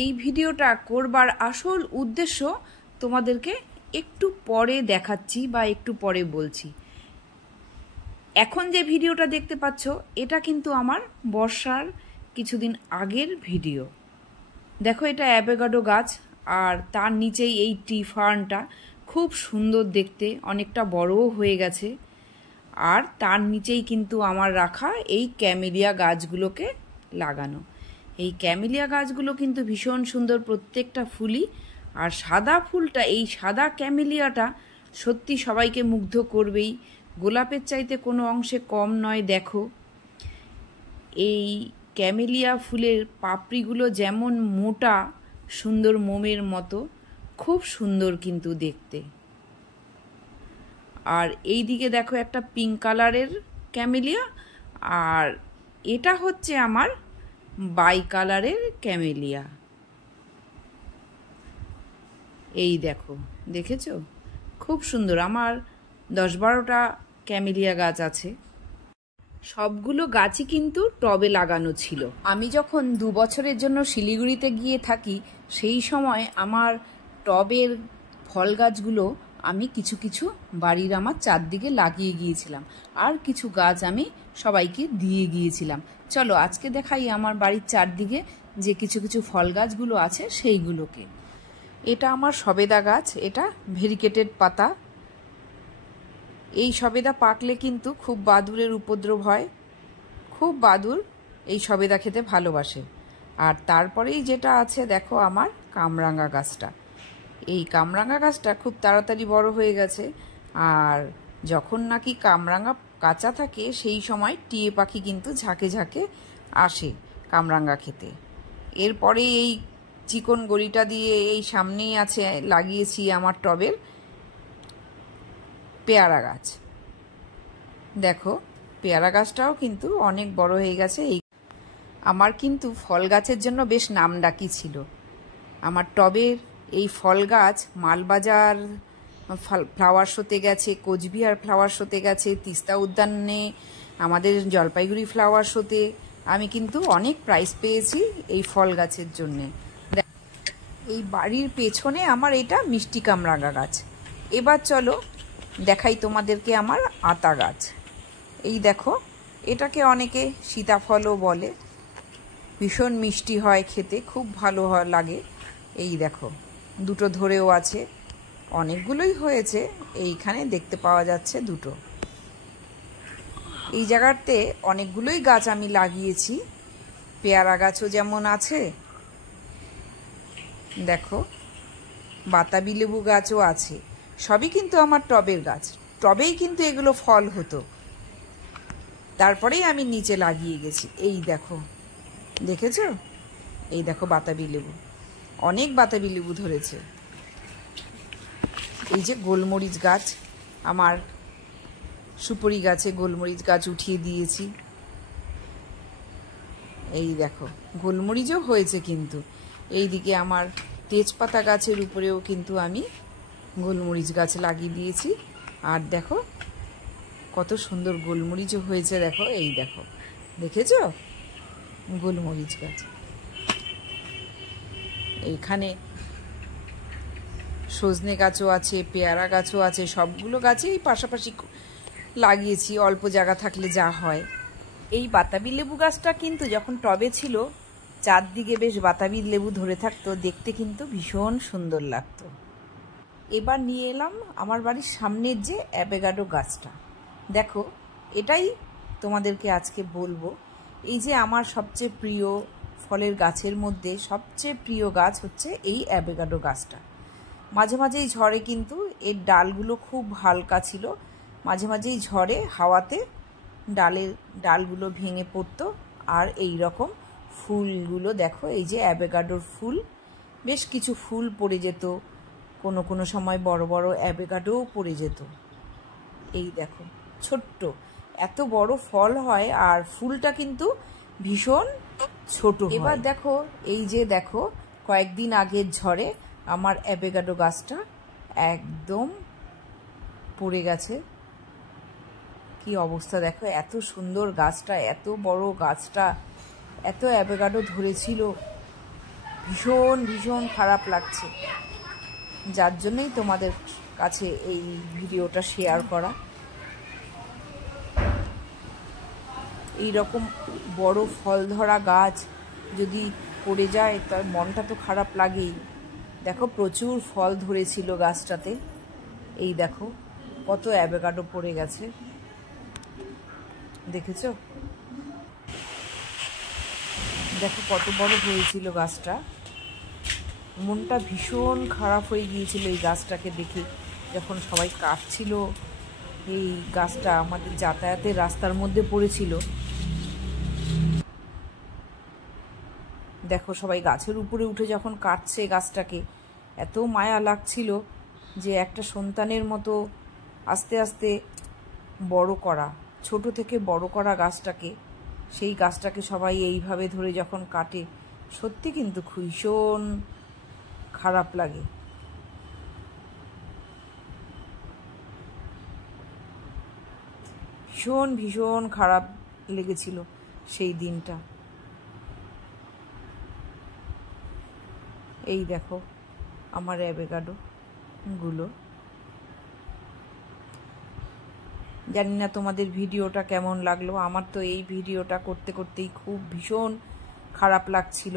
এই ভিডিওটা করবার আসল উদ্দেশ্য তোমাদেরকে একটু পরে দেখাচ্ছি বা একটু পরে বলছি। এখন যে ভিডিওটা দেখতে পাচ্ছ এটা কিন্তু আমার বর্ষার কিছুদিন আগের ভিডিও। দেখো এটা অ্যাভোকাডো গাছ, আর তার নিচেই এই টি ফার্নটা খুব সুন্দর দেখতে, অনেকটা বড়ও হয়ে গেছে। আর তার নিচেই কিন্তু আমার রাখা এই ক্যামেলিয়া গাছগুলোকে লাগানো। এই ক্যামেলিয়া গাছগুলো কিন্তু ভীষণ সুন্দর, প্রত্যেকটা ফুলই। আর সাদা ফুলটা, এই সাদা ক্যামেলিয়াটা সত্যি সবাইকে মুগ্ধ করবেই, গোলাপের চাইতে কোনো অংশে কম নয়। দেখো এই ক্যামেলিয়া ফুলের পাপড়িগুলো যেমন মোটা, সুন্দর মোমের মতো, খুব সুন্দর কিন্তু দেখতে। আর এই দিকে দেখো একটা পিঙ্ক কালারের ক্যামেলিয়া, আর এটা হচ্ছে আমার বাই কালারের ক্যামেলিয়া। এই দেখো, দেখেছো? খুব সুন্দর। আমার 10-12টা ক্যামেলিয়া গাছ আছে। সবগুলো গাছই কিন্তু টবে লাগানো ছিল। আমি যখন 2 বছরের জন্য শিলিগুড়িতে গিয়ে থাকি, সেই সময় আমার টবের ফল গাছগুলো আমি কিছু কিছু বাড়ির আমার চারদিকে লাগিয়ে গিয়েছিলাম, আর কিছু গাছ আমি সবাইকে দিয়ে গিয়েছিলাম। চলো আজকে দেখাই আমার বাড়ির চারদিকে যে কিছু কিছু ফল গাছগুলো আছে সেইগুলোকে। এটা আমার সবেদা গাছ, এটা ভেরিকেটেড পাতা। এই সবেদা পাকলে কিন্তু খুব বাদুড়ের উপদ্রব হয়, খুব বাদুড় এই সবেদা খেতে ভালোবাসে। আর তারপরেই যেটা আছে দেখো আমার কামরাঙা গাছটা। এই কামরাঙা গাছটা খুব তাড়াতাড়ি বড় হয়ে গেছে, আর যখন নাকি কামরাঙা কাঁচা থাকে সেই সময় টিয়ে পাখি কিন্তু ঝাঁকে ঝাঁকে আসে কামরাঙা খেতে। এরপরে এই চিকন গড়িটা দিয়ে এই সামনেই আছে লাগিয়েছি আমার টবের পেয়ারা গাছ। দেখো পেয়ারা গাছটাও কিন্তু অনেক বড় হয়ে গেছে। এই আমার কিন্তু ফল গাছের জন্য বেশ নামডাকি ছিল। আমার টবের এই ফল গাছ মালবাজার ফ্লাওয়ার শোতে গেছে, কোচবিহার ফ্লাওয়ার শোতে গেছে, তিস্তা উদ্যানে, আমাদের জলপাইগুড়ি ফ্লাওয়ার শোতে আমি কিন্তু অনেক প্রাইজ পেয়েছি এই ফল গাছের জন্যে। এই বাড়ির পেছনে আমার এটা মিষ্টি কামরাঙা গাছ। এবার চলো দেখাই তোমাদেরকে আমার আতা গাছ। এই দেখো, এটাকে অনেকে সীতাফলও বলে, ভীষণ মিষ্টি হয় খেতে, খুব ভালো লাগে। এই দেখো দুটো ধরেও আছে, অনেকগুলোই হয়েছে, এইখানে দেখতে পাওয়া যাচ্ছে দুটো। এই জায়গাতে অনেকগুলোই গাছ আমি লাগিয়েছি, পেয়ারা গাছও যেমন আছে, দেখো বাতাবি লেবু গাছও আছে। সবই কিন্তু আমার টবের গাছ, টবেই কিন্তু এগুলো ফল হতো, তারপরেই আমি নিচে লাগিয়ে গেছি। এই দেখো, দেখেছো? এই দেখো বাতাবি লেবু, অনেক বাতাবি লেবু ধরেছে। এই যে গোলমরিচ গাছ, আমার সুপারি গাছে গোলমরিচ গাছ উঠিয়ে দিয়েছি। এই দেখো গোলমরিচও হয়েছে কিন্তু। এই দিকে আমার তেজপাতা গাছের উপরেও কিন্তু আমি গোলমরিচ গাছ লাগিয়ে দিয়েছি। আর দেখো কত সুন্দর গোলমরিচও হয়েছে, দেখো এই দেখো, দেখেছো গোলমরিচ গাছ। এইখানে সজনে গাছও আছে, পেয়ারা গাছও আছে, সবগুলো গাছেই পাশাপাশি লাগিয়েছি, অল্প জায়গা থাকলে যা হয়। এই বাতাবি লেবু গাছটা কিন্তু যখন টবে ছিল চারদিকে বেশ বাতাবি লেবু ধরে থাকতো, দেখতে কিন্তু ভীষণ সুন্দর লাগতো। এবার নিয়ে এলাম আমার বাড়ির সামনের যে অ্যাভোকাডো গাছটা। দেখো এটাই তোমাদেরকে আজকে বলবো। এই যে আমার সবচেয়ে প্রিয় ফলের গাছের মধ্যে সবচেয়ে প্রিয় গাছ হচ্ছে এই অ্যাভোকাডো গাছটা। মাঝে মাঝেই ঝড়ে কিন্তু এর ডালগুলো খুব হালকা ছিল, মাঝে মাঝেই ঝড়ে হাওয়াতে ডালগুলো ভেঙে পড়তো। আর এই রকম ফুলগুলো দেখো, এই যে অ্যাভোকাডোর ফুল, বেশ কিছু ফুল পড়ে যেত, কোনো কোনো সময় বড় বড় অ্যাভোকাডোও পড়ে যেত। এই দেখো ছোট্ট, এত বড় ফল হয় আর ফুলটা কিন্তু ভীষণ ছোট। এবার দেখো এই যে দেখো কয়েকদিন আগের ঝড়ে আমার অ্যাভোকাডো গাছটা একদম পড়ে গেছে। কি অবস্থা দেখো, এত সুন্দর গাছটা, এত বড় গাছটা, এত অ্যাভোকাডো ধরেছিল, ভীষণ ভীষণ খারাপ লাগছে, যার জন্যই তোমাদের কাছে এই ভিডিওটা শেয়ার করা। এই রকম বড় ফল ধরা গাছ যদি পড়ে যায় তার মনটা তো খারাপ লাগেই। দেখো প্রচুর ফল ধরেছিল গাছটাতে, এই দেখো কত অ্যাভোকাডো পড়ে গেছে, দেখেছো? দেখো কত বড় হয়েছিল গাছটা। মনটা ভীষণ খারাপ হয়ে গিয়েছিল এই গাছটাকে দেখে, যখন সবাই কাটছিল। এই গাছটা আমাদের যাতায়াতের রাস্তার মধ্যে পড়েছিল। দেখো সবাই গাছের উপরে উঠে যখন কাটছে গাছটাকে, এত মায়া লাগছিল যে একটা সন্তানের মতো আস্তে আস্তে বড় করা, ছোট থেকে বড় করা গাছটাকে, সেই গাছটাকে সবাই এইভাবে ধরে যখন কাটে, সত্যি কিন্তু ভীষণ খারাপ লাগে। ভীষণ ভীষণ খারাপ লেগেছিল সেই দিনটা। এই দেখো আমার অ্যাভোকাডো গুলো। জানি না তোমাদের ভিডিওটা কেমন লাগলো। আমার তো এই ভিডিওটা করতে করতেই খুব ভীষণ খারাপ লাগছিল।